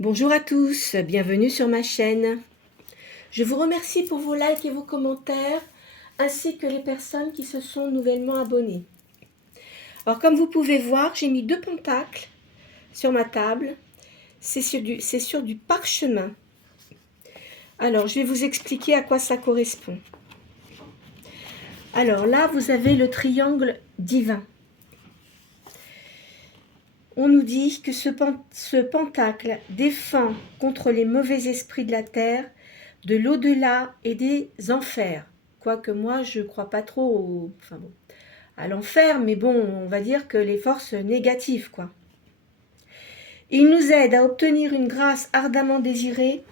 Bonjour à tous, bienvenue sur ma chaîne. Je vous remercie pour vos likes et vos commentaires, ainsi que les personnes qui se sont nouvellement abonnées. Alors comme vous pouvez voir, j'ai mis deux pentacles sur ma table. C'est sur du parchemin. Alors je vais vous expliquer à quoi ça correspond. Alors là, vous avez le triangle divin. On nous dit que ce pentacle défend contre les mauvais esprits de la terre, de l'au-delà et des enfers. Quoique moi, je ne crois pas trop à l'enfer, mais bon, on va dire que les forces négatives, quoi. Il nous aide à obtenir une grâce ardemment désirée,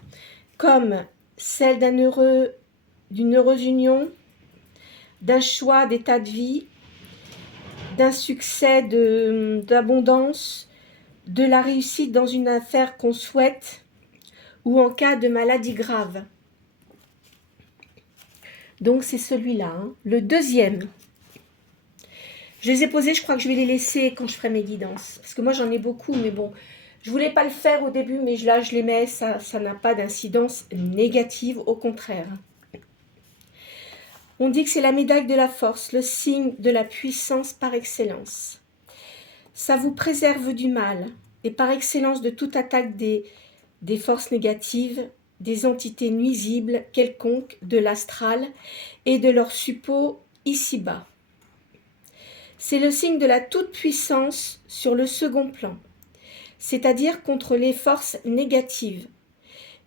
comme celle d'une heureuse union, d'un choix d'état de vie, d'un succès d'abondance, de la réussite dans une affaire qu'on souhaite, ou en cas de maladie grave. Donc c'est celui-là. Hein. Le deuxième, je les ai posés, je crois que je vais les laisser quand je ferai mes guidances. Parce que moi j'en ai beaucoup, mais bon, je voulais pas le faire au début, mais là je les mets, ça n'a pas d'incidence négative, au contraire. On dit que c'est la médaille de la force, le signe de la puissance par excellence. Ça vous préserve du mal, et par excellence de toute attaque des forces négatives, des entités nuisibles quelconques de l'astral et de leur suppôt ici-bas. C'est le signe de la toute-puissance sur le second plan, c'est-à-dire contre les forces négatives.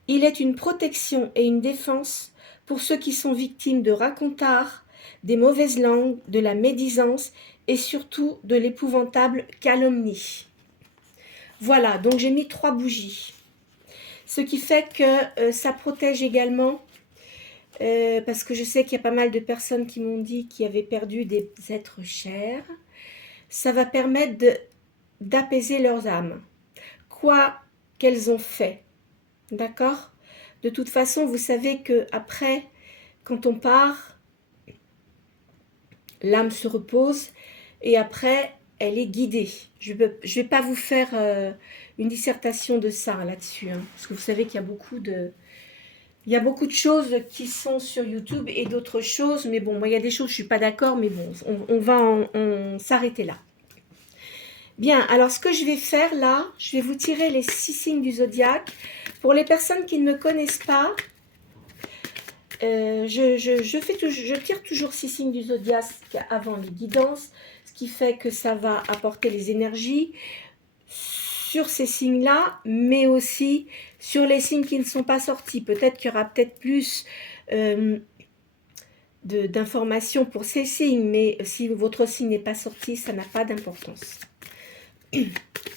Il est une protection et une défense pour ceux qui sont victimes de racontars, des mauvaises langues, de la médisance et surtout de l'épouvantable calomnie. Voilà, donc j'ai mis 3 bougies. Ce qui fait que ça protège également, parce que je sais qu'il y a pas mal de personnes qui m'ont dit qu'ils avaient perdu des êtres chers. Ça va permettre d'apaiser leurs âmes, quoi qu'elles ont fait. D'accord ? De toute façon, vous savez qu'après, quand on part, l'âme se repose et après, elle est guidée. Je vais pas vous faire une dissertation de ça là-dessus, hein, parce que vous savez qu'il y a beaucoup de choses qui sont sur YouTube et d'autres choses, mais bon, moi il y a des choses je suis pas d'accord, mais bon, on va s'arrêter là. Bien, alors ce que je vais faire là, je vais vous tirer les 6 signes du zodiaque. Pour les personnes qui ne me connaissent pas, je tire toujours 6 signes du zodiaque avant les guidances, ce qui fait que ça va apporter les énergies sur ces signes-là, mais aussi sur les signes qui ne sont pas sortis. Peut-être qu'il y aura peut-être plus d'informations pour ces signes, mais si votre signe n'est pas sorti, ça n'a pas d'importance.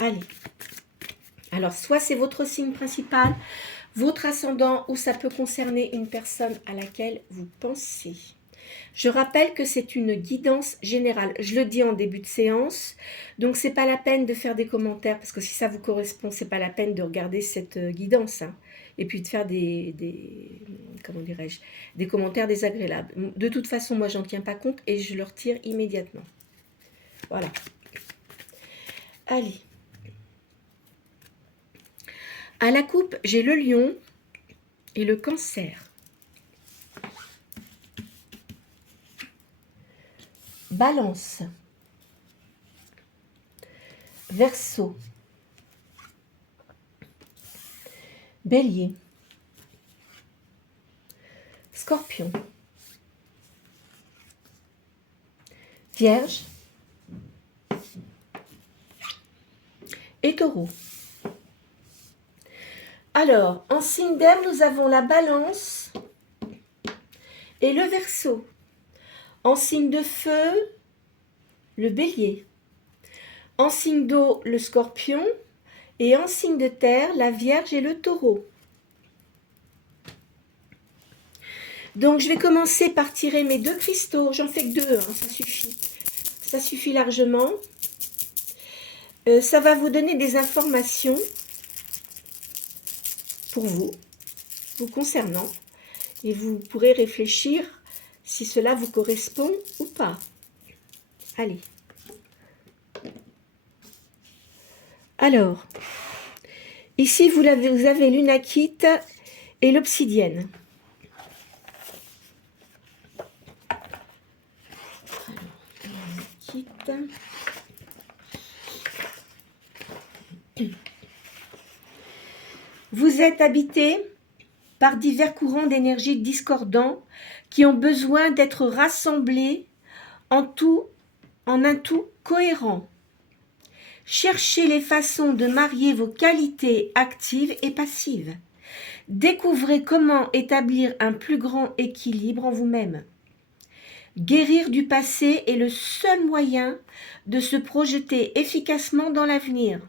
Allez. Alors, soit c'est votre signe principal, votre ascendant, ou ça peut concerner une personne à laquelle vous pensez. Je rappelle que c'est une guidance générale. Je le dis en début de séance, donc c'est pas la peine de faire des commentaires, parce que si ça vous correspond, c'est pas la peine de regarder cette guidance, hein, et puis de faire comment dirais-je, des commentaires désagréables. De toute façon, moi, j'en tiens pas compte et je le retire immédiatement. Voilà. Allez. À la coupe, j'ai le lion et le cancer. Balance. Verseau. Bélier. Scorpion. Vierge. Et taureau. Alors, en signe d'air, nous avons la balance et le verseau. En signe de feu, le bélier. En signe d'eau, le scorpion. Et en signe de terre, la vierge et le taureau. Donc, je vais commencer par tirer mes 2 cristaux. J'en fais que 2, hein, ça suffit. Ça suffit largement. Ça va vous donner des informations pour vous concernant. Et vous pourrez réfléchir si cela vous correspond ou pas. Allez. Alors, Ici, vous avez l'unakite et l'obsidienne. Vous êtes habité par divers courants d'énergie discordants qui ont besoin d'être rassemblés en un tout cohérent. Cherchez les façons de marier vos qualités actives et passives. Découvrez comment établir un plus grand équilibre en vous-même. Guérir du passé est le seul moyen de se projeter efficacement dans l'avenir.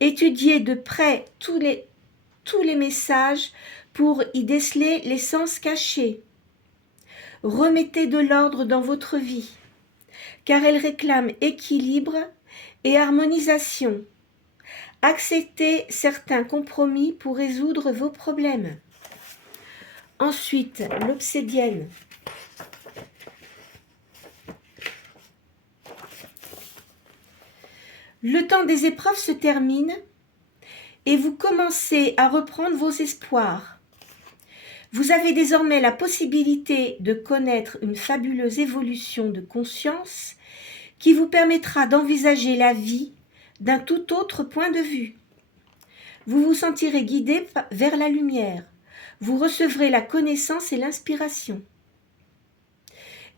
Étudiez de près tous les messages pour y déceler les sens cachés. Remettez de l'ordre dans votre vie, car elle réclame équilibre et harmonisation. Acceptez certains compromis pour résoudre vos problèmes. Ensuite, l'obsidienne. Le temps des épreuves se termine et vous commencez à reprendre vos espoirs. Vous avez désormais la possibilité de connaître une fabuleuse évolution de conscience qui vous permettra d'envisager la vie d'un tout autre point de vue. Vous vous sentirez guidé vers la lumière. Vous recevrez la connaissance et l'inspiration.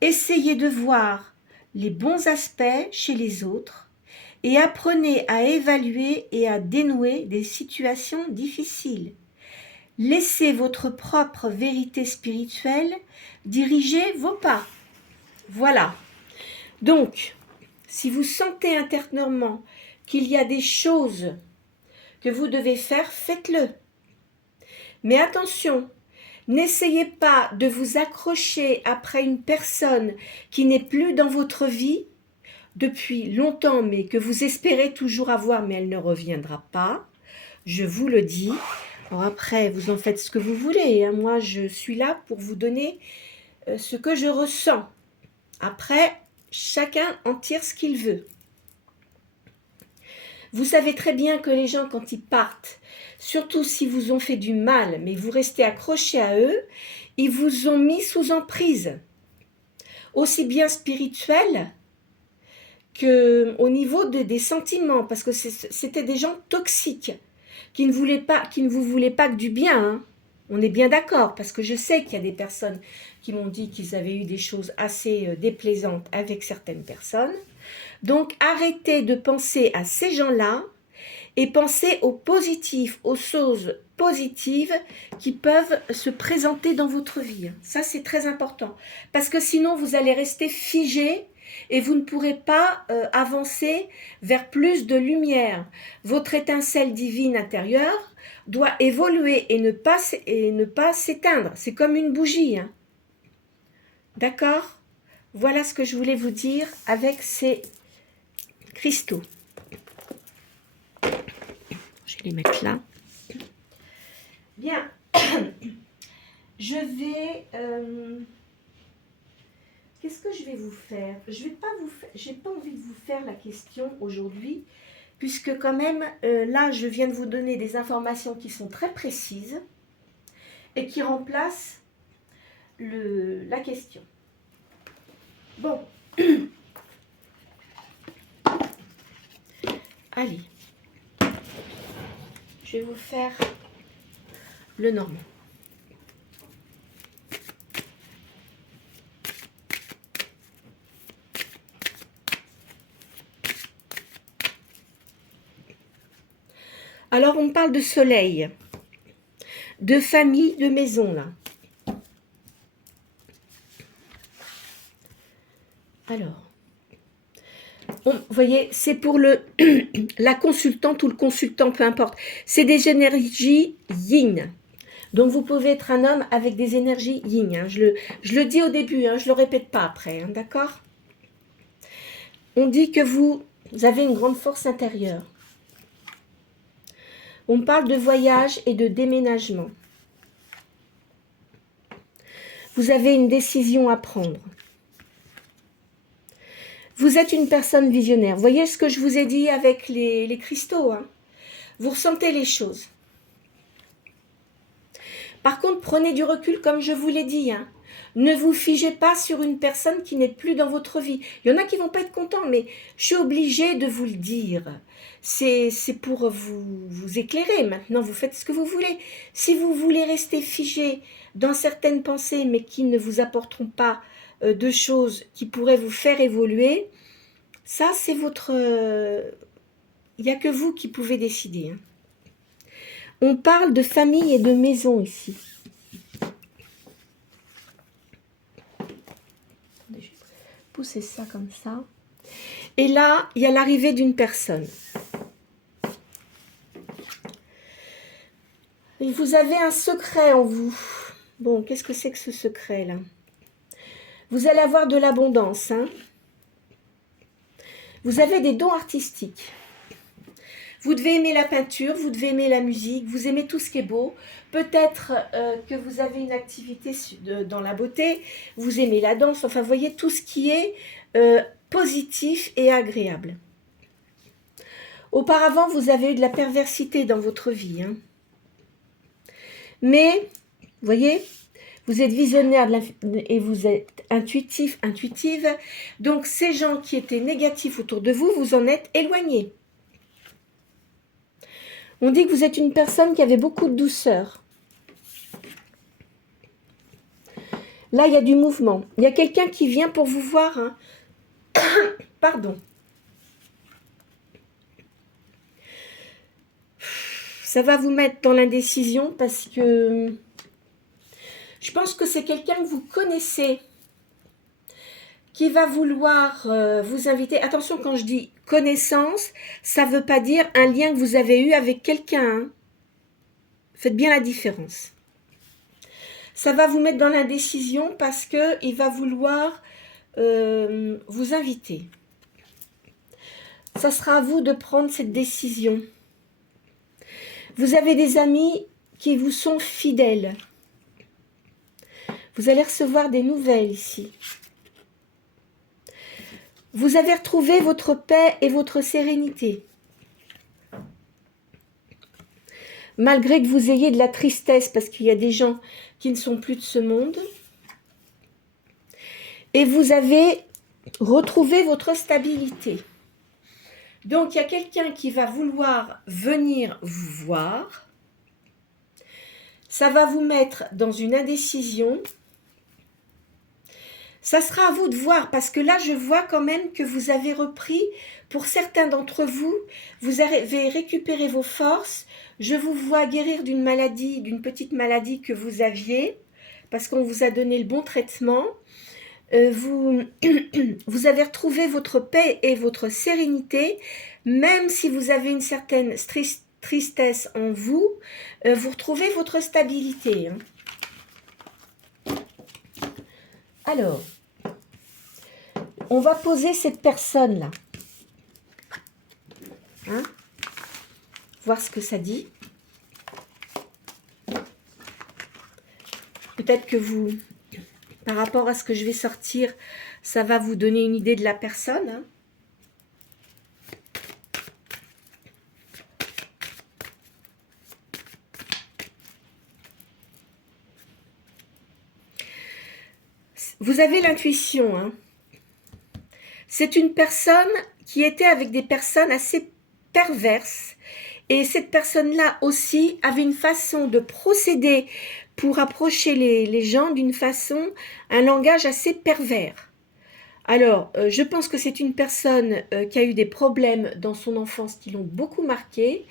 Essayez de voir les bons aspects chez les autres et apprenez à évaluer et à dénouer des situations difficiles. Laissez votre propre vérité spirituelle diriger vos pas. Voilà. Donc, si vous sentez intérieurement qu'il y a des choses que vous devez faire, faites-le. Mais attention, n'essayez pas de vous accrocher après une personne qui n'est plus dans votre vie depuis longtemps, mais que vous espérez toujours avoir, mais elle ne reviendra pas. Je vous le dis. Alors après, vous en faites ce que vous voulez. Hein. Moi, je suis là pour vous donner ce que je ressens. Après, chacun en tire ce qu'il veut. Vous savez très bien que les gens, quand ils partent, surtout s'ils vous ont fait du mal, mais vous restez accroché à eux, ils vous ont mis sous emprise, aussi bien spirituelle qu'au niveau des sentiments, parce que c'était des gens toxiques, qui ne vous voulaient pas que du bien. Hein. On est bien d'accord, parce que je sais qu'il y a des personnes qui m'ont dit qu'ils avaient eu des choses assez déplaisantes avec certaines personnes. Donc, arrêtez de penser à ces gens-là et pensez aux positifs, aux choses positives qui peuvent se présenter dans votre vie. Ça, c'est très important. Parce que sinon, vous allez rester figé et vous ne pourrez pas avancer vers plus de lumière. Votre étincelle divine intérieure doit évoluer et ne pas s'éteindre. C'est comme une bougie. Hein. D'accord ? Voilà ce que je voulais vous dire avec ces cristaux. Je vais les mettre là. Bien. Je vais... qu'est-ce que je vais vous faire ? J'ai pas envie de vous faire la question aujourd'hui, puisque quand même, là, je viens de vous donner des informations qui sont très précises et qui remplacent la question. Bon. Allez. Je vais vous faire le normand. Alors, on parle de soleil, de famille, de maison, là. Alors, vous voyez, c'est pour la consultante ou le consultant, peu importe. C'est des énergies yin. Donc, vous pouvez être un homme avec des énergies yin. Hein. Je le dis au début, hein, je ne le répète pas après, hein, d'accord ? On dit que vous avez une grande force intérieure. On parle de voyage et de déménagement. Vous avez une décision à prendre. Vous êtes une personne visionnaire. Vous voyez ce que je vous ai dit avec les cristaux. Hein. Vous ressentez les choses. Par contre, prenez du recul, comme je vous l'ai dit. Hein. Ne vous figez pas sur une personne qui n'est plus dans votre vie. Il y en a qui ne vont pas être contents, mais je suis obligée de vous le dire. C'est pour vous éclairer. Maintenant, vous faites ce que vous voulez. Si vous voulez rester figé dans certaines pensées, mais qui ne vous apporteront pas de choses qui pourraient vous faire évoluer, ça, c'est votre... Il n'y a que vous qui pouvez décider. Hein. On parle de famille et de maison ici. Je vais pousser ça comme ça. Et là, il y a l'arrivée d'une personne. Et vous avez un secret en vous. Bon, qu'est-ce que c'est que ce secret-là? Vous allez avoir de l'abondance. Hein? Vous avez des dons artistiques. Vous devez aimer la peinture, vous devez aimer la musique, vous aimez tout ce qui est beau. Peut-être que vous avez une activité dans la beauté, vous aimez la danse, enfin, vous voyez tout ce qui est positif et agréable. Auparavant, vous avez eu de la perversité dans votre vie. Hein. Mais, vous voyez, vous êtes visionnaire et vous êtes intuitive. Donc, ces gens qui étaient négatifs autour de vous, vous en êtes éloignés. On dit que vous êtes une personne qui avait beaucoup de douceur. Là, il y a du mouvement. Il y a quelqu'un qui vient pour vous voir. Hein. Pardon. Ça va vous mettre dans l'indécision parce que je pense que c'est quelqu'un que vous connaissez qui va vouloir vous inviter. Attention, quand je dis connaissance, ça ne veut pas dire un lien que vous avez eu avec quelqu'un. Hein. Faites bien la différence. Ça va vous mettre dans l'indécision parce qu'il va vouloir vous inviter. Ça sera à vous de prendre cette décision. Vous avez des amis qui vous sont fidèles. Vous allez recevoir des nouvelles ici. Vous avez retrouvé votre paix et votre sérénité. Malgré que vous ayez de la tristesse, parce qu'il y a des gens qui ne sont plus de ce monde. Et vous avez retrouvé votre stabilité. Donc, il y a quelqu'un qui va vouloir venir vous voir. Ça va vous mettre dans une indécision. Ça sera à vous de voir, parce que là, je vois quand même que vous avez repris, pour certains d'entre vous, vous avez récupéré vos forces. Je vous vois guérir d'une maladie, d'une petite maladie que vous aviez, parce qu'on vous a donné le bon traitement. Vous avez retrouvé votre paix et votre sérénité, même si vous avez une certaine tristesse en vous, vous retrouvez votre stabilité. Hein. Alors, on va poser cette personne-là. Hein? Voir ce que ça dit. Peut-être que vous, par rapport à ce que je vais sortir, ça va vous donner une idée de la personne. Hein? Vous avez l'intuition. Hein? C'est une personne qui était avec des personnes assez perverses. Et cette personne-là aussi avait une façon de procéder pour approcher les gens d'une façon, un langage assez pervers. Alors, je pense que c'est une personne qui a eu des problèmes dans son enfance qui l'ont beaucoup marqué.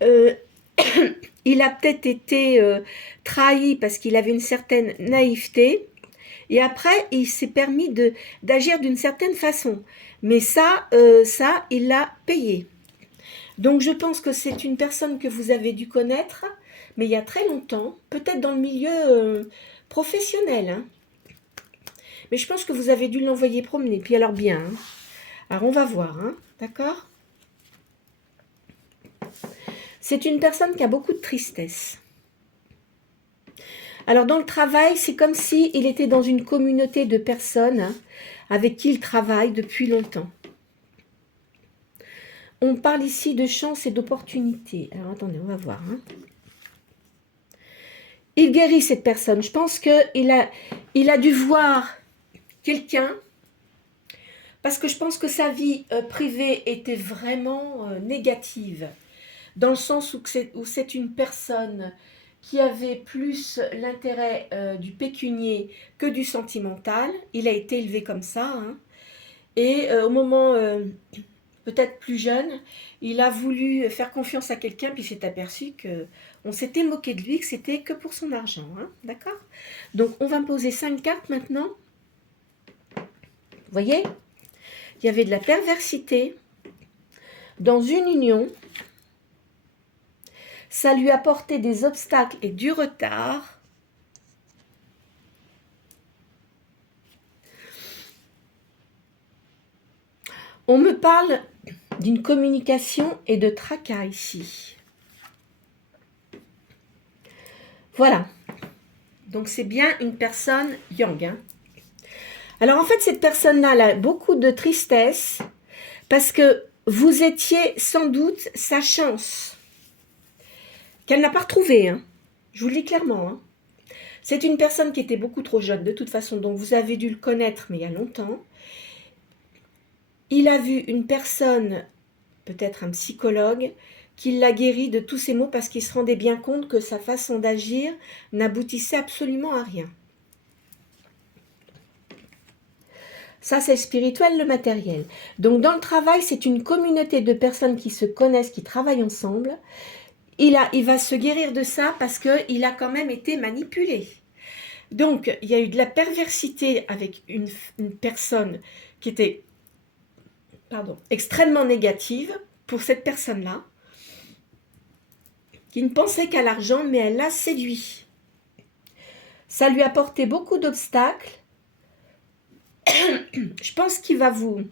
Il a peut-être été trahi parce qu'il avait une certaine naïveté. Et après, il s'est permis d'agir d'une certaine façon. Mais ça, il l'a payé. Donc, je pense que c'est une personne que vous avez dû connaître, mais il y a très longtemps, peut-être dans le milieu professionnel. Hein. Mais je pense que vous avez dû l'envoyer promener. Puis alors bien. Hein. Alors, on va voir. Hein. D'accord ? C'est une personne qui a beaucoup de tristesse. Alors, dans le travail, c'est comme s'il était dans une communauté de personnes avec qui il travaille depuis longtemps. on parle ici de chance et d'opportunité. Alors attendez, on va voir. Hein. Il guérit cette personne. Je pense qu'il a dû voir quelqu'un, parce que je pense que sa vie privée était vraiment négative, dans le sens où c'est une personne qui avait plus l'intérêt du pécunier que du sentimental. Il a été élevé comme ça. Hein. Et au moment peut-être plus jeune, il a voulu faire confiance à quelqu'un, puis s'est aperçu qu'on s'était moqué de lui, que c'était que pour son argent. Hein. D'accord? Donc on va me poser 5 cartes maintenant. Vous voyez? Il y avait de la perversité dans une union. Ça lui apportait des obstacles et du retard. On me parle d'une communication et de tracas ici. Voilà. Donc c'est bien une personne yang. Hein. Alors en fait, cette personne-là elle a beaucoup de tristesse parce que vous étiez sans doute sa chance qu'elle n'a pas retrouvée. Hein. Je vous le dis clairement. Hein. C'est une personne qui était beaucoup trop jeune de toute façon, donc vous avez dû le connaître, mais il y a longtemps. Il a vu une personne, peut-être un psychologue, qui l'a guéri de tous ses maux parce qu'il se rendait bien compte que sa façon d'agir n'aboutissait absolument à rien. Ça, c'est le spirituel, le matériel. Donc, dans le travail, c'est une communauté de personnes qui se connaissent, qui travaillent ensemble. Il va se guérir de ça parce qu'il a quand même été manipulé. Donc, il y a eu de la perversité avec une personne qui était extrêmement négative pour cette personne-là, qui ne pensait qu'à l'argent, mais elle l'a séduit. Ça lui a apporté beaucoup d'obstacles. Je pense qu'il va vous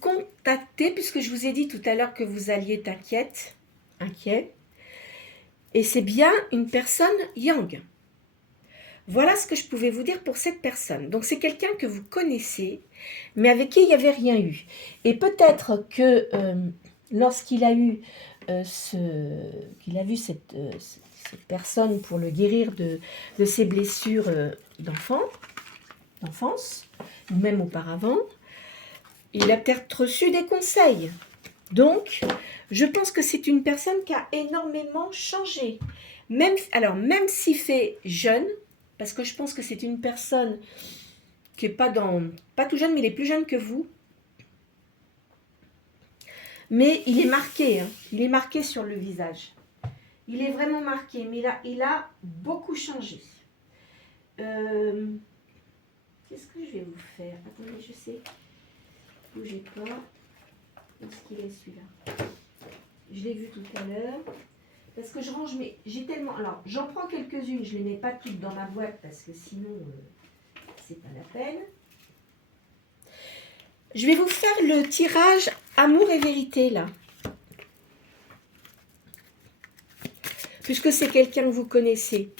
contacter, puisque je vous ai dit tout à l'heure que vous alliez être inquiet. Et c'est bien une personne yang. Voilà ce que je pouvais vous dire pour cette personne. Donc c'est quelqu'un que vous connaissez, mais avec qui il n'y avait rien eu. Et peut-être que lorsqu'il a eu qu'il a vu cette personne pour le guérir de ses blessures d'enfance, ou même auparavant, il a peut-être reçu des conseils. Donc, je pense que c'est une personne qui a énormément changé. Même s'il fait jeune, parce que je pense que c'est une personne qui n'est pas tout jeune, mais il est plus jeune que vous. Mais il est marqué, hein. Il est marqué sur le visage. Il est vraiment marqué, mais il a beaucoup changé. Qu'est-ce que je vais vous faire? Attendez, je sais. Bougez pas. Où est-ce qu'il est celui-là? Je l'ai vu tout à l'heure. Parce que je range, mais j'ai tellement... Alors, j'en prends quelques-unes, je ne les mets pas toutes dans la boîte parce que sinon, c'est pas la peine. Je vais vous faire le tirage Amour et Vérité, là. Puisque c'est quelqu'un que vous connaissez,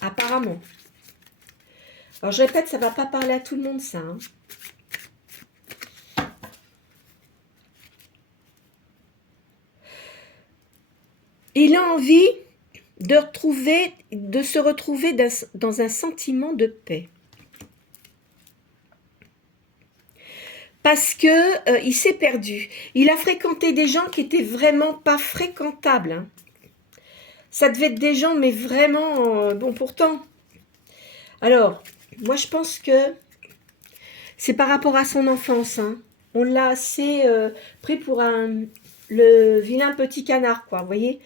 apparemment. Alors, je répète, ça ne va pas parler à tout le monde, ça. Hein. Il a envie de se retrouver dans un sentiment de paix. Parce que il s'est perdu. Il a fréquenté des gens qui étaient vraiment pas fréquentables. Hein. Ça devait être des gens, mais vraiment... bon, pourtant... Alors, moi, je pense que c'est par rapport à son enfance. Hein. On l'a assez pris pour le vilain petit canard, quoi, vous voyez.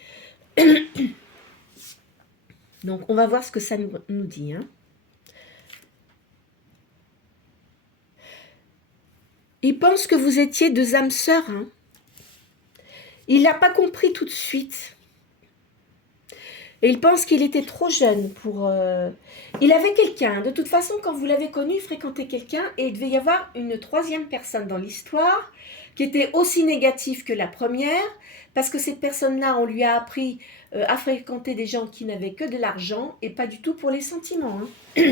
Donc, on va voir ce que ça nous dit. Hein. Il pense que vous étiez deux âmes sœurs. Hein. Il n'a pas compris tout de suite. Et il pense qu'il était trop jeune pour... Il avait quelqu'un. De toute façon, quand vous l'avez connu, il fréquentait quelqu'un et il devait y avoir une troisième personne dans l'histoire qui était aussi négative que la première parce que cette personne-là, on lui a appris à fréquenter des gens qui n'avaient que de l'argent et pas du tout pour les sentiments. Hein.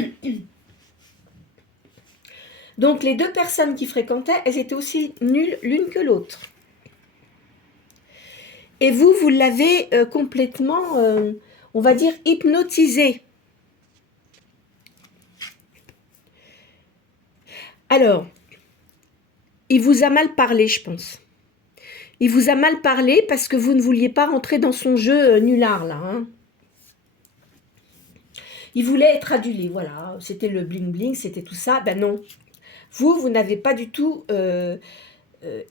Donc les deux personnes qui fréquentaient, elles étaient aussi nulles l'une que l'autre. Et vous, vous l'avez complètement, on va dire, hypnotisé. Alors, il vous a mal parlé, je pense. Il vous a mal parlé parce que vous ne vouliez pas rentrer dans son jeu nulard, là. Hein. Il voulait être adulé, voilà. C'était le bling-bling, c'était tout ça. Ben non. Vous n'avez pas du tout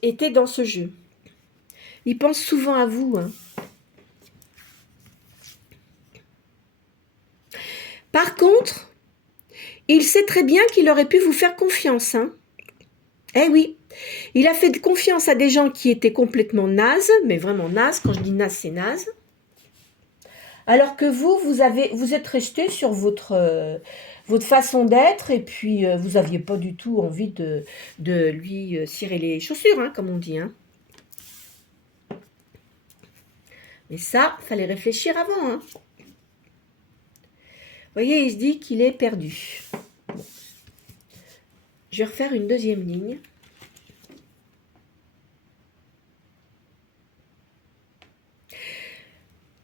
été dans ce jeu. Il pense souvent à vous. Hein. Par contre, il sait très bien qu'il aurait pu vous faire confiance. Hein. Eh oui. Il a fait confiance à des gens qui étaient complètement nazes, mais vraiment nazes. Quand je dis naze, c'est naze. Alors que vous êtes resté sur votre façon d'être et puis vous n'aviez pas du tout envie de lui cirer les chaussures, hein, comme on dit. Hein. Mais ça, fallait réfléchir avant. Hein. Vous voyez, il se dit qu'il est perdu. Bon. Je vais refaire une deuxième ligne.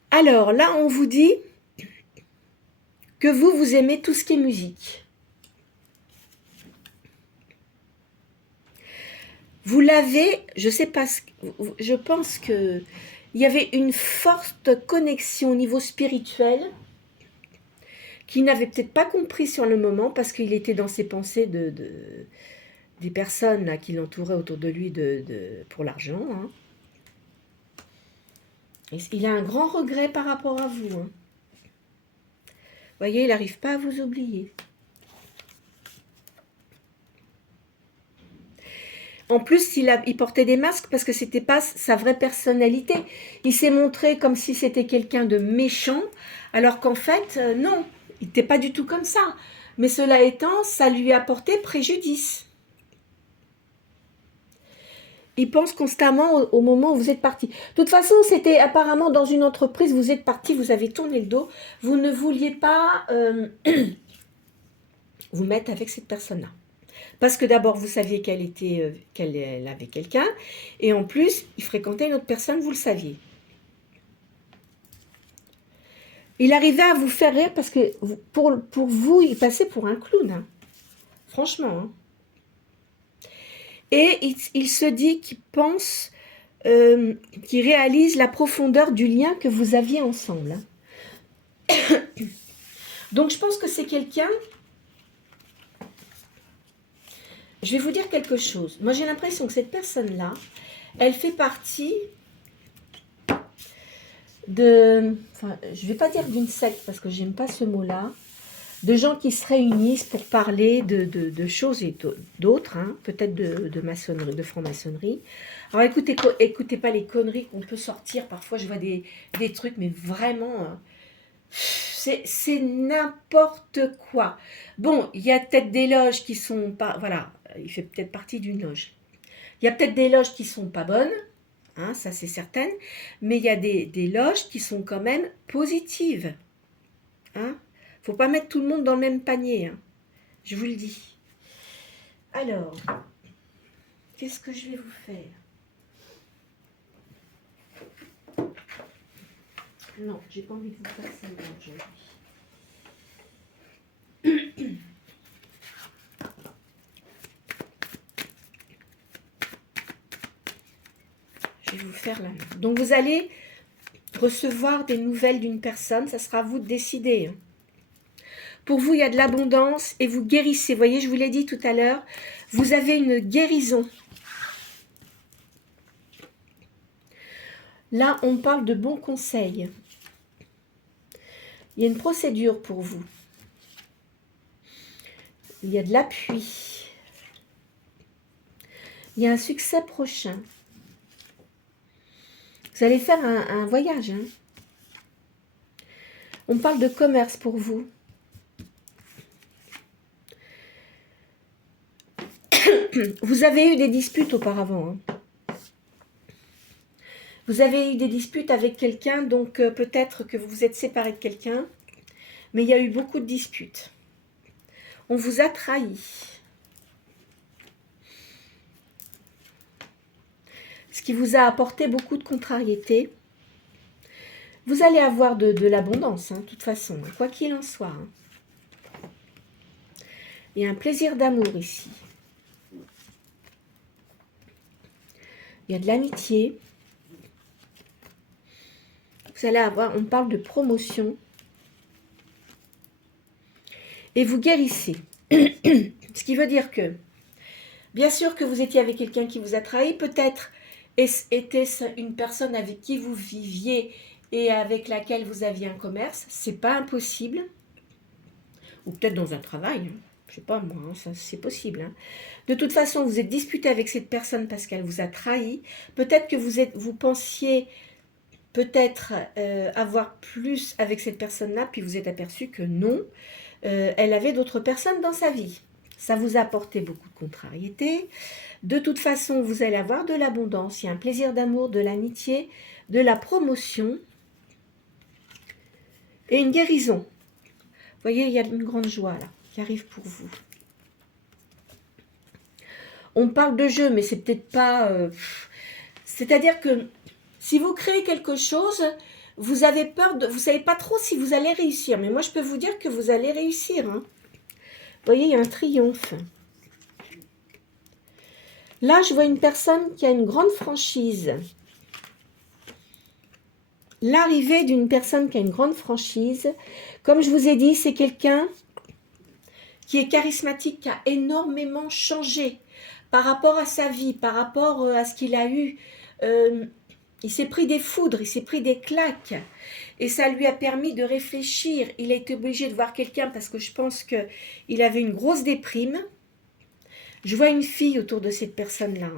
Alors là, on vous dit que vous aimez tout ce qui est musique. Vous l'avez, je sais pas, je pense que il y avait une forte connexion au niveau spirituel qu'il n'avait peut-être pas compris sur le moment parce qu'il était dans ses pensées des personnes là, qui l'entouraient autour de lui pour l'argent. Hein. Il a un grand regret par rapport à vous. Hein. Vous voyez, il n'arrive pas à vous oublier. En plus, il portait des masques parce que c'était pas sa vraie personnalité. Il s'est montré comme si c'était quelqu'un de méchant, alors qu'en fait, non, il n'était pas du tout comme ça. Mais cela étant, ça lui a porté préjudice. Il pense constamment au moment où vous êtes parti. De toute façon, c'était apparemment dans une entreprise, vous êtes parti, vous avez tourné le dos, vous ne vouliez pas vous mettre avec cette personne-là. Parce que d'abord, vous saviez qu'elle avait quelqu'un, et en plus, il fréquentait une autre personne, vous le saviez. Il arrivait à vous faire rire parce que pour vous, il passait pour un clown. Hein. Franchement. Hein. Et il se dit qu'il pense, qu'il réalise la profondeur du lien que vous aviez ensemble. Hein. Donc, je pense que c'est quelqu'un... Je vais vous dire quelque chose. Moi, j'ai l'impression que cette personne-là, elle fait partie de... Enfin, je ne vais pas dire d'une secte, parce que j'aime pas ce mot-là. De gens qui se réunissent pour parler de choses et d'autres, hein, peut-être de maçonnerie, de franc-maçonnerie. Alors, écoutez pas les conneries qu'on peut sortir. Parfois, je vois des trucs, mais vraiment... c'est n'importe quoi. Bon, il y a peut-être des loges qui sont pas... Voilà, il fait peut-être partie d'une loge. Il y a peut-être des loges qui sont pas bonnes, hein, ça c'est certain, mais il y a des loges qui sont quand même positives. Hein. Faut pas mettre tout le monde dans le même panier, hein, je vous le dis. Alors, qu'est-ce que je vais vous faire? Non, j'ai pas envie de vous faire celle-là aujourd'hui. Je vais vous faire la main. Donc vous allez recevoir des nouvelles d'une personne, ça sera à vous de décider. Pour vous, il y a de l'abondance et vous guérissez. Vous voyez, je vous l'ai dit tout à l'heure, vous avez une guérison. Là, on parle de bons conseils. Il y a une procédure pour vous. Il y a de l'appui. Il y a un succès prochain. Vous allez faire un voyage. Hein. On parle de commerce pour vous. Vous avez eu des disputes auparavant. Hein. Vous avez eu des disputes avec quelqu'un, donc peut-être que vous vous êtes séparé de quelqu'un, mais il y a eu beaucoup de disputes. On vous a trahi. ce qui vous a apporté beaucoup de contrariétés. Vous allez avoir de l'abondance, de toute façon, quoi qu'il en soit. Il y a un plaisir d'amour ici. Il y a de l'amitié. Vous allez avoir, on parle de promotion. Et vous guérissez. Ce qui veut dire que, bien sûr que vous étiez avec quelqu'un qui vous a trahi, peut-être était-ce une personne avec qui vous viviez et avec laquelle vous aviez un commerce, c'est pas impossible. Ou peut-être dans un travail, je sais pas moi, ça c'est possible. De toute façon, vous êtes disputé avec cette personne parce qu'elle vous a trahi. Peut-être que vous pensiez peut-être avoir plus avec cette personne-là, puis vous êtes aperçu que non, elle avait d'autres personnes dans sa vie. Ça vous a apporté beaucoup de contrariétés. De toute façon, vous allez avoir de l'abondance. Il y a un plaisir d'amour, de l'amitié, de la promotion et une guérison. Vous voyez, il y a une grande joie là qui arrive pour vous. On parle de jeu, mais c'est peut-être pas... C'est-à-dire que si vous créez quelque chose, vous avez peur de... Vous ne savez pas trop si vous allez réussir. Mais moi, je peux vous dire que vous allez réussir. Vous voyez, il y a un triomphe. Là, je vois une personne qui a une grande franchise. L'arrivée d'une personne qui a une grande franchise, comme je vous ai dit, c'est quelqu'un qui est charismatique, qui a énormément changé par rapport à sa vie, par rapport à ce qu'il a eu. Il s'est pris des foudres, il s'est pris des claques. Et ça lui a permis de réfléchir. Il a été obligé de voir quelqu'un parce que je pense qu'il avait une grosse déprime. Je vois une fille autour de cette personne-là.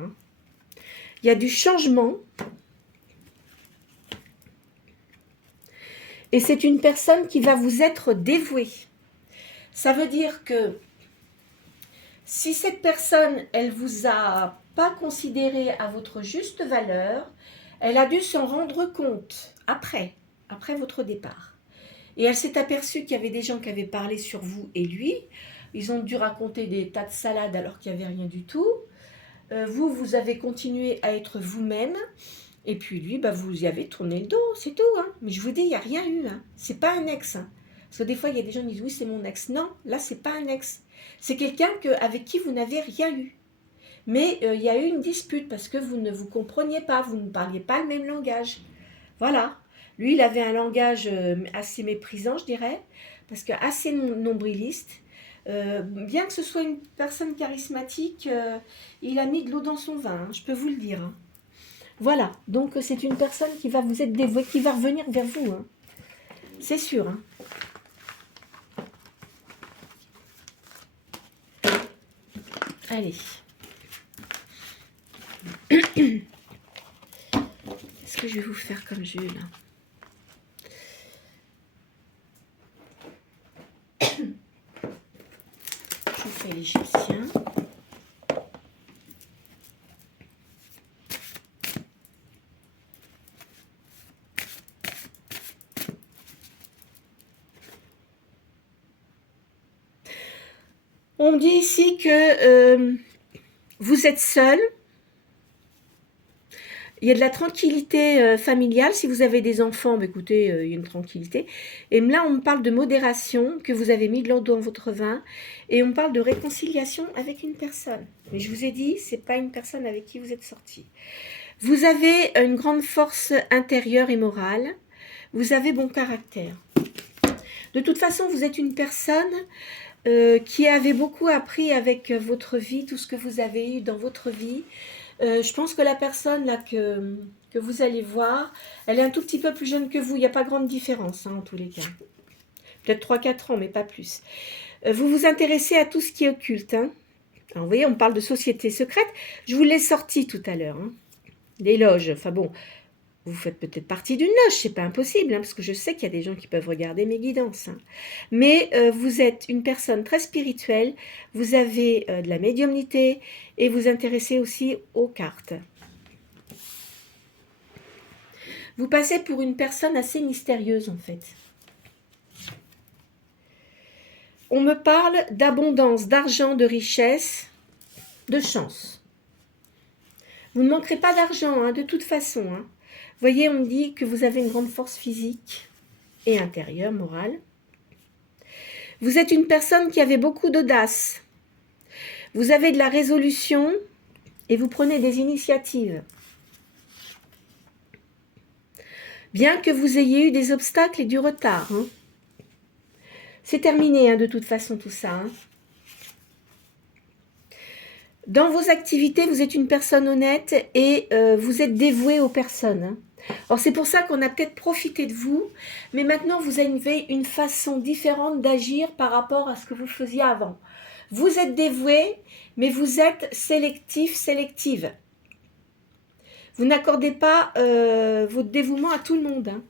Il y a du changement. Et c'est une personne qui va vous être dévouée. Ça veut dire que si cette personne, elle vous a pas considéré à votre juste valeur, elle a dû s'en rendre compte après votre départ. Et elle s'est aperçue qu'il y avait des gens qui avaient parlé sur vous et lui. Ils ont dû raconter des tas de salades alors qu'il n'y avait rien du tout. Vous avez continué à être vous-même. Et puis lui, vous y avez tourné le dos, c'est tout. Mais je vous dis, il n'y a rien eu. C'est pas un ex. Parce que des fois, il y a des gens qui disent, oui, c'est mon ex. Non, là, c'est pas un ex. C'est quelqu'un avec qui vous n'avez rien eu. Mais il y a eu une dispute parce que vous ne vous compreniez pas, vous ne parliez pas le même langage. Voilà. Lui, il avait un langage assez méprisant, je dirais, parce que assez nombriliste. Bien que ce soit une personne charismatique, il a mis de l'eau dans son vin, je peux vous le dire. Voilà, donc c'est une personne qui va vous être dévouée, qui va revenir vers vous. C'est sûr. Allez. Qu'est-ce que je vais vous faire comme jeu là? Je vous fais l'égyptien. On dit ici que vous êtes seul. Il y a de la tranquillité familiale. Si vous avez des enfants, écoutez, il y a une tranquillité. Et là, on parle de modération, que vous avez mis de l'eau dans votre vin. Et on parle de réconciliation avec une personne. Mais je vous ai dit, ce n'est pas une personne avec qui vous êtes sorti. Vous avez une grande force intérieure et morale. Vous avez bon caractère. De toute façon, vous êtes une personne qui avait beaucoup appris avec votre vie, tout ce que vous avez eu dans votre vie. Je pense que la personne là que vous allez voir, elle est un tout petit peu plus jeune que vous. Il n'y a pas grande différence en tous les cas. Peut-être 3-4 ans, mais pas plus. Vous vous intéressez à tout ce qui est occulte. Alors, vous voyez, on parle de société secrète. Je vous l'ai sorti tout à l'heure. Les loges, enfin bon, vous faites peut-être partie d'une loge, c'est pas impossible, parce que je sais qu'il y a des gens qui peuvent regarder mes guidances. Mais vous êtes une personne très spirituelle, vous avez de la médiumnité et vous intéressez aussi aux cartes. Vous passez pour une personne assez mystérieuse en fait. On me parle d'abondance, d'argent, de richesse, de chance. Vous ne manquerez pas d'argent, hein, de toute façon. Hein. Vous voyez, on me dit que vous avez une grande force physique et intérieure, morale. Vous êtes une personne qui avait beaucoup d'audace. Vous avez de la résolution et vous prenez des initiatives. Bien que vous ayez eu des obstacles et du retard. Hein. C'est terminé, hein, de toute façon, tout ça. Hein. Dans vos activités, vous êtes une personne honnête et vous êtes dévoué aux personnes. Hein. Alors, c'est pour ça qu'on a peut-être profité de vous, mais maintenant, vous avez une façon différente d'agir par rapport à ce que vous faisiez avant. Vous êtes dévoué, mais vous êtes sélectif, sélective. Vous n'accordez pas votre dévouement à tout le monde. Hein.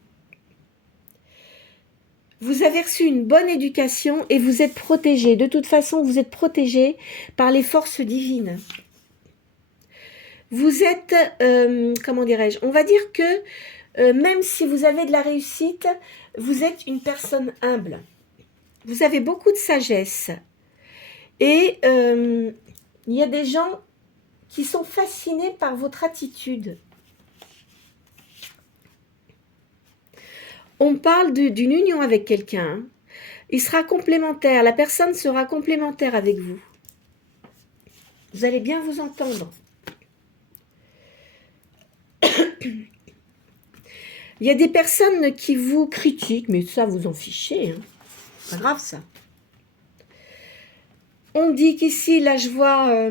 Vous avez reçu une bonne éducation et vous êtes protégé. De toute façon, vous êtes protégé par les forces divines. Vous êtes, comment dirais-je, on va dire que même si vous avez de la réussite, vous êtes une personne humble. Vous avez beaucoup de sagesse. Et il y a des gens qui sont fascinés par votre attitude. On parle d'une union avec quelqu'un. Il sera complémentaire. La personne sera complémentaire avec vous. Vous allez bien vous entendre. Il y a des personnes qui vous critiquent, mais ça, vous en fichez. Hein. C'est pas grave, ça. On dit qu'ici, là, je vois,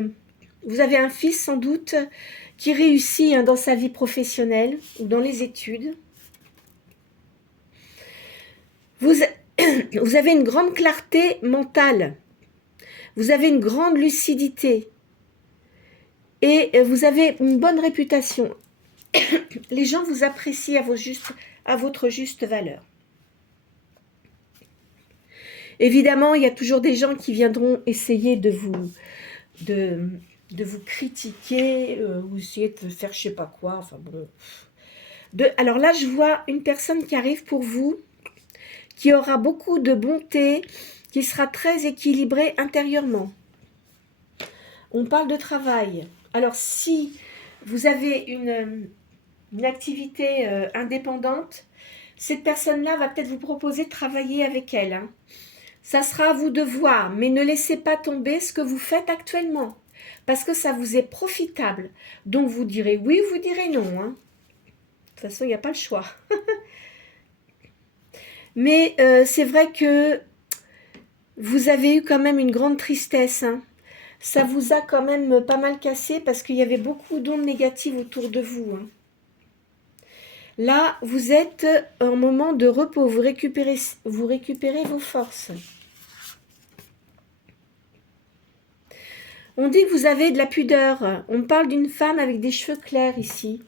vous avez un fils, sans doute, qui réussit hein, dans sa vie professionnelle ou dans les études. Vous avez une grande clarté mentale. Vous avez une grande lucidité. Et vous avez une bonne réputation. Les gens vous apprécient à votre juste valeur. Évidemment, il y a toujours des gens qui viendront essayer de vous critiquer ou essayer de faire je sais pas quoi. Enfin bon. Alors là, je vois une personne qui arrive pour vous, qui aura beaucoup de bonté, qui sera très équilibrée intérieurement. On parle de travail. Alors si vous avez une activité indépendante, cette personne-là va peut-être vous proposer de travailler avec elle. Hein. Ça sera à vous de voir, mais ne laissez pas tomber ce que vous faites actuellement, parce que ça vous est profitable. Donc vous direz oui, vous direz non. Hein. De toute façon, il n'y a pas le choix. Mais c'est vrai que vous avez eu quand même une grande tristesse. Hein. Ça vous a quand même pas mal cassé parce qu'il y avait beaucoup d'ondes négatives autour de vous. Hein. Là, vous êtes en moment de repos, vous récupérez vos forces. On dit que vous avez de la pudeur. On parle d'une femme avec des cheveux clairs ici.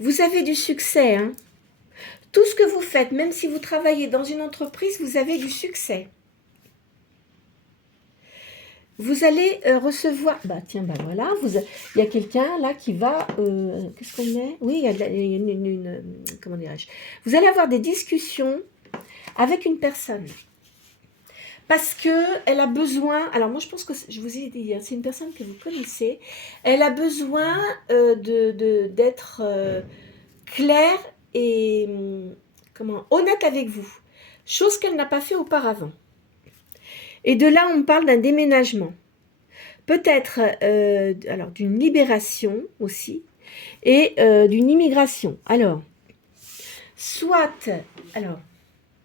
Vous avez du succès. Hein. Tout ce que vous faites, même si vous travaillez dans une entreprise, vous avez du succès. Vous allez recevoir... voilà. Il y a quelqu'un là qui va... Qu'est-ce qu'on est? Oui, il y a une comment dirais-je? Vous allez avoir des discussions avec une personne. Parce qu'elle a besoin... Alors moi, je pense que je vous ai dit, c'est une personne que vous connaissez. Elle a besoin d'être claire et honnête avec vous. Chose qu'elle n'a pas fait auparavant. Et de là, on parle d'un déménagement. Peut-être alors d'une libération aussi et d'une immigration. Alors,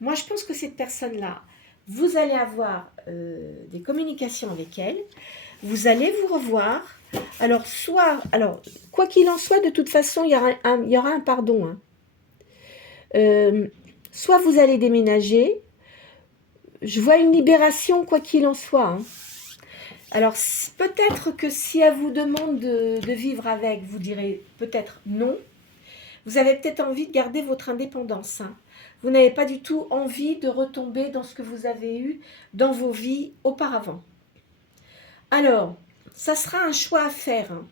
moi je pense que cette personne-là, vous allez avoir des communications avec elle, vous allez vous revoir. Alors, quoi qu'il en soit, de toute façon, il y aura un pardon. Hein. Soit vous allez déménager, je vois une libération, quoi qu'il en soit. Hein. Alors, peut-être que si elle vous demande de vivre avec, vous direz peut-être non. Vous avez peut-être envie de garder votre indépendance. Hein. Vous n'avez pas du tout envie de retomber dans ce que vous avez eu dans vos vies auparavant. Alors, ça sera un choix à faire. Hein.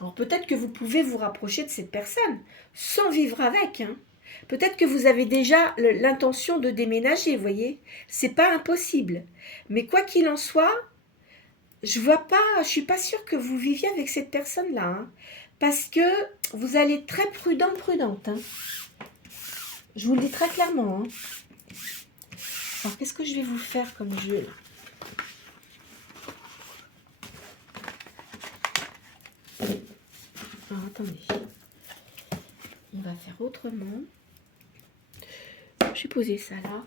Alors, peut-être que vous pouvez vous rapprocher de cette personne sans vivre avec. Hein. Peut-être que vous avez déjà l'intention de déménager, vous voyez. C'est pas impossible. Mais quoi qu'il en soit, je vois pas, je suis pas sûre que vous viviez avec cette personne-là, hein, parce que vous allez être très prudente. Hein. Je vous le dis très clairement. Hein. Alors, qu'est-ce que je vais vous faire comme jeu là? Alors, attendez. On va faire autrement. Je vais poser ça là.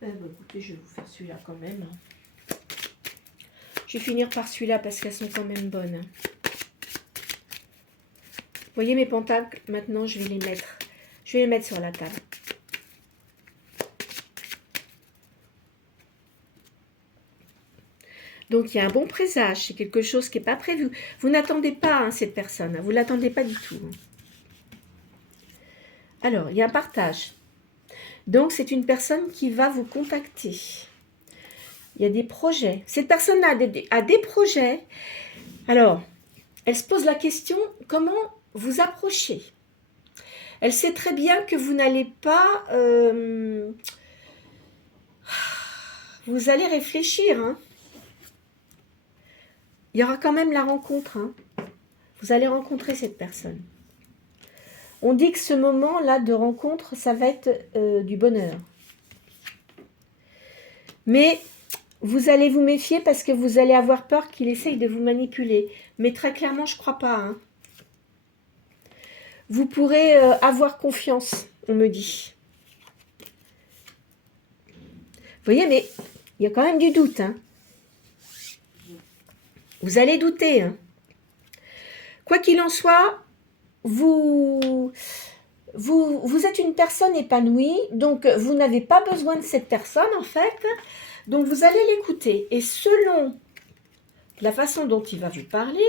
Écoutez, je vais vous faire celui-là quand même. Je vais finir par celui-là parce qu'elles sont quand même bonnes. Vous voyez mes pentacles? Maintenant, je vais les mettre. Je vais les mettre sur la table. Donc, il y a un bon présage. C'est quelque chose qui n'est pas prévu. Vous n'attendez pas hein, cette personne. Hein, vous ne l'attendez pas du tout. Hein. Alors, il y a un partage. Donc, c'est une personne qui va vous contacter. Il y a des projets. Cette personne-là a des projets. Alors, elle se pose la question, comment vous approcher? Elle sait très bien que vous n'allez pas... vous allez réfléchir. Hein. Il y aura quand même la rencontre. Hein. Vous allez rencontrer cette personne. On dit que ce moment-là de rencontre, ça va être du bonheur. Mais vous allez vous méfier parce que vous allez avoir peur qu'il essaye de vous manipuler. Mais très clairement, je ne crois pas. Hein. Vous pourrez avoir confiance, on me dit. Vous voyez, mais il y a quand même du doute. Hein. Vous allez douter. Hein. Quoi qu'il en soit, vous êtes une personne épanouie, donc vous n'avez pas besoin de cette personne en fait, donc vous allez l'écouter et selon la façon dont il va vous parler,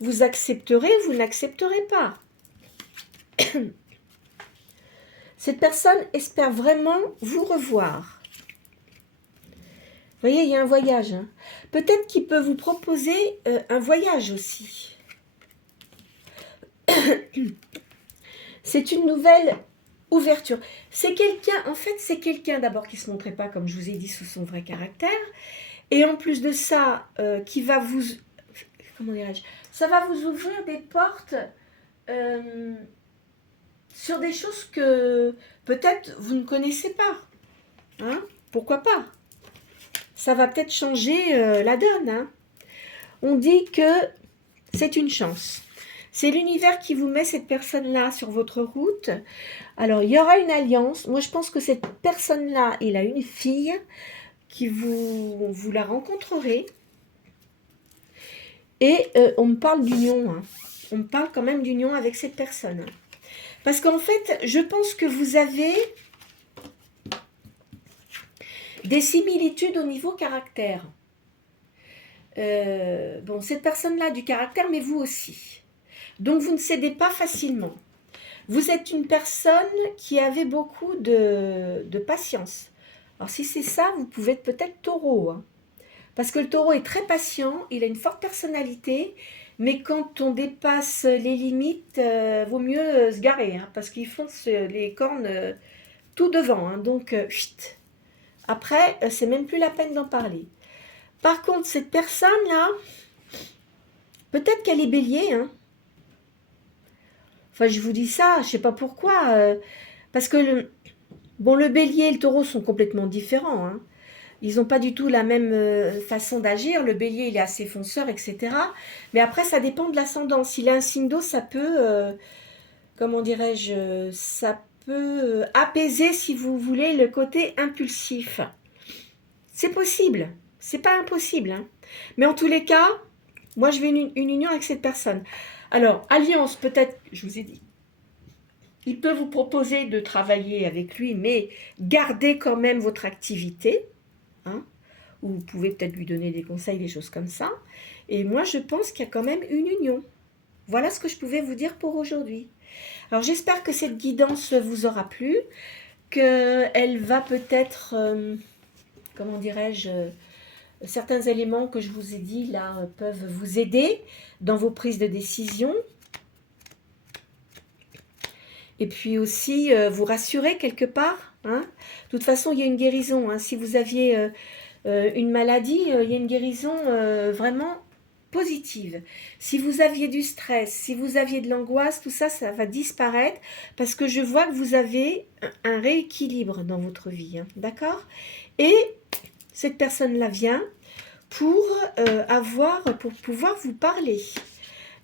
vous accepterez ou vous n'accepterez pas. Cette personne espère vraiment vous revoir. Vous voyez, il y a un voyage. Hein. Peut-être qu'il peut vous proposer un voyage aussi. C'est une nouvelle ouverture. C'est quelqu'un, en fait, c'est quelqu'un d'abord qui ne se montrait pas, comme je vous ai dit, sous son vrai caractère. Et en plus de ça, qui va vous... Comment dirais-je? Ça va vous ouvrir des portes sur des choses que peut-être vous ne connaissez pas. Hein? Pourquoi pas? Ça va peut-être changer la donne. Hein? On dit que c'est une chance. C'est l'univers qui vous met cette personne-là sur votre route. Alors, il y aura une alliance. Moi, je pense que cette personne-là, il a une fille qui vous la rencontrerez. Et on me parle d'union. Hein. On me parle quand même d'union avec cette personne. Parce qu'en fait, je pense que vous avez des similitudes au niveau caractère. Bon, cette personne-là a du caractère, mais vous aussi. Donc, vous ne cédez pas facilement. Vous êtes une personne qui avait beaucoup de patience. Alors, si c'est ça, vous pouvez être peut-être taureau. Hein. Parce que le taureau est très patient, il a une forte personnalité, mais quand on dépasse les limites, vaut mieux se garer, hein, parce qu'ils foncent les cornes tout devant. Hein, donc, chut. Après, c'est même plus la peine d'en parler. Par contre, cette personne-là, peut-être qu'elle est bélier, hein. Enfin, je vous dis ça, je ne sais pas pourquoi. Parce que le bélier et le taureau sont complètement différents. Hein. Ils n'ont pas du tout la même façon d'agir. Le bélier, il est assez fonceur, etc. Mais après, ça dépend de l'ascendant. S'il a un signe d'eau, ça peut, comment dirais-je, ça peut apaiser, si vous voulez, le côté impulsif. C'est possible. C'est pas impossible. Hein. Mais en tous les cas, moi, je veux une union avec cette personne. Alors, alliance, peut-être, je vous ai dit, il peut vous proposer de travailler avec lui, mais gardez quand même votre activité. Hein, ou vous pouvez peut-être lui donner des conseils, des choses comme ça. Et moi, je pense qu'il y a quand même une union. Voilà ce que je pouvais vous dire pour aujourd'hui. Alors, j'espère que cette guidance vous aura plu, qu'elle va peut-être, comment dirais-je, certains éléments que je vous ai dit là peuvent vous aider dans vos prises de décision. Et puis aussi vous rassurer quelque part. Hein. De toute façon, il y a une guérison. Hein. Si vous aviez une maladie, il y a une guérison vraiment positive. Si vous aviez du stress, si vous aviez de l'angoisse, tout ça, ça va disparaître parce que je vois que vous avez un rééquilibre dans votre vie, hein, d'accord? Et cette personne-là vient pour pour pouvoir vous parler.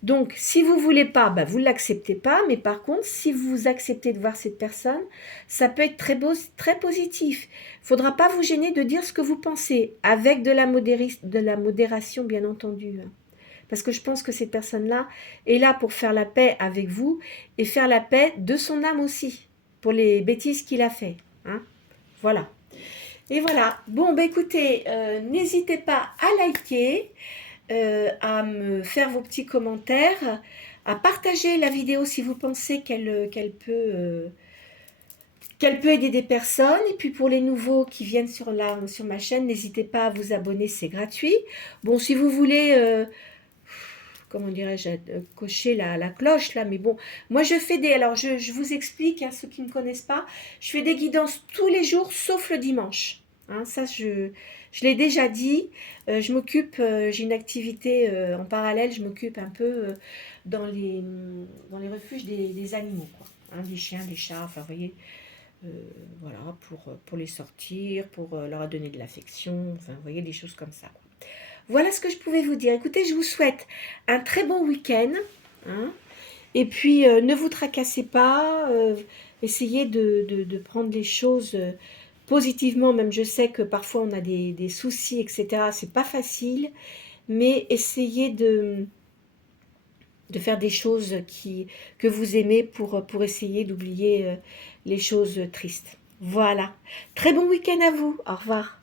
Donc, si vous voulez pas, bah, vous l'acceptez pas. Mais par contre, si vous acceptez de voir cette personne, ça peut être très beau, très positif. Il faudra pas vous gêner de dire ce que vous pensez, avec de la modération, bien entendu. Parce que je pense que cette personne-là est là pour faire la paix avec vous et faire la paix de son âme aussi, pour les bêtises qu'il a fait. Hein, voilà. Et voilà. Bon, bah écoutez, n'hésitez pas à liker, à me faire vos petits commentaires, à partager la vidéo si vous pensez qu'elle peut aider des personnes. Et puis pour les nouveaux qui viennent sur ma chaîne, n'hésitez pas à vous abonner, c'est gratuit. Bon, si vous voulez, comment dirais-je, cocher la cloche là, mais bon, moi je fais alors je vous explique, hein, ceux qui ne me connaissent pas, je fais des guidances tous les jours sauf le dimanche. Hein, ça, je l'ai déjà dit. Je m'occupe, j'ai une activité en parallèle, je m'occupe un peu dans les refuges des animaux, quoi. Hein, des chiens, des chats, enfin, vous voyez, voilà, pour les sortir, pour leur donner de l'affection, enfin, vous voyez, des choses comme ça, quoi. Voilà ce que je pouvais vous dire. Écoutez, je vous souhaite un très bon week-end. Hein, et puis, ne vous tracassez pas. Essayez de prendre les choses positivement. Même je sais que parfois on a des soucis, etc. C'est pas facile. Mais essayez de faire des choses que vous aimez pour essayer d'oublier les choses tristes. Voilà. Très bon week-end à vous. Au revoir.